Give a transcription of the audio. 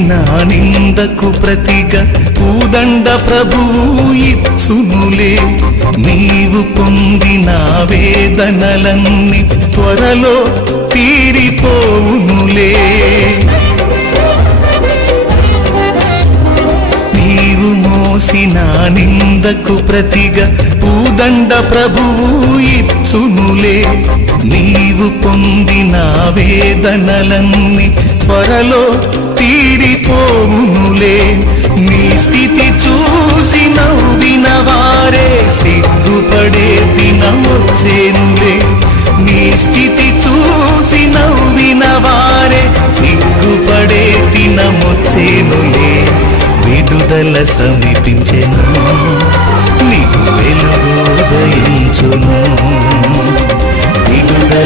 మోసిన నిందకు ప్రతిగా పూదండ ప్రభువు ఇచ్చునులే. నీవు పొందిన వేదనలన్నీ త్వరలో తీరిపోవునులే. నీవు మోసిన నిందకు ప్రతిగా పూదండ ప్రభువు ఇచ్చునులే. నీవు పొందిన వేదనలన్నీ త్వరలో తీరిపోవునులే. నీ స్థితి చూసి నవ్విన వారే సిగ్గుపడే దినమొచ్చేనులే. నీ స్థితి చూసి నవ్విన వారే సిగ్గుపడే దినమొచ్చేనులే. విడుదల సమీపించెను, నీకు వెలుగు ఉదయించును. విడుదల